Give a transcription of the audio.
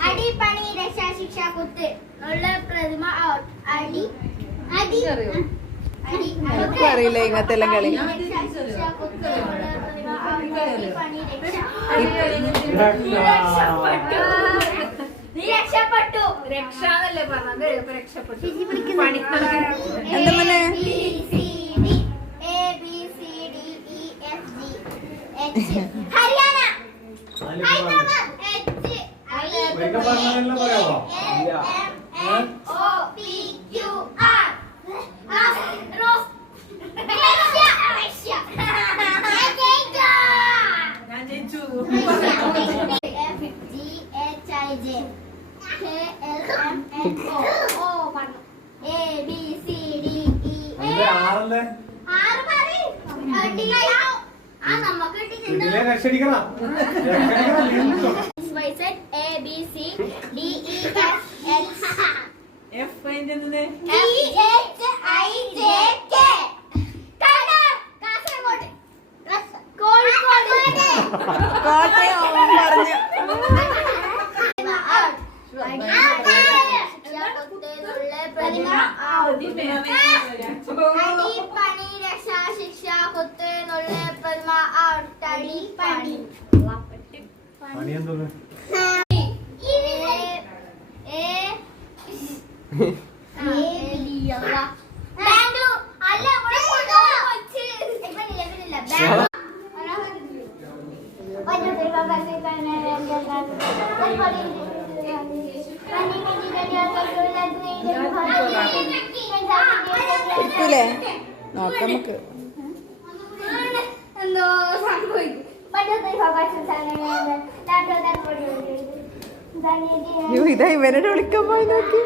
അടിപണി രക്ഷാ ശിക്ഷ കുത്ത് ഉള്ള പ്രതിമ അടി അടി അറിയില്ല ഇങ്ങനത്തെ എല്ലാം കളി. രക്ഷപ്പെട്ടു രക്ഷാന്നല്ലേ പറഞ്ഞത് രക്ഷപ്പെട്ടു എന്താ മോനെ ഹരിയാന നോക്കാം നമുക്ക്. എന്തോ സംഭവിക്കും ഇതാ ഇവരുടെ വിളിക്കാൻ പോയി നോക്കി.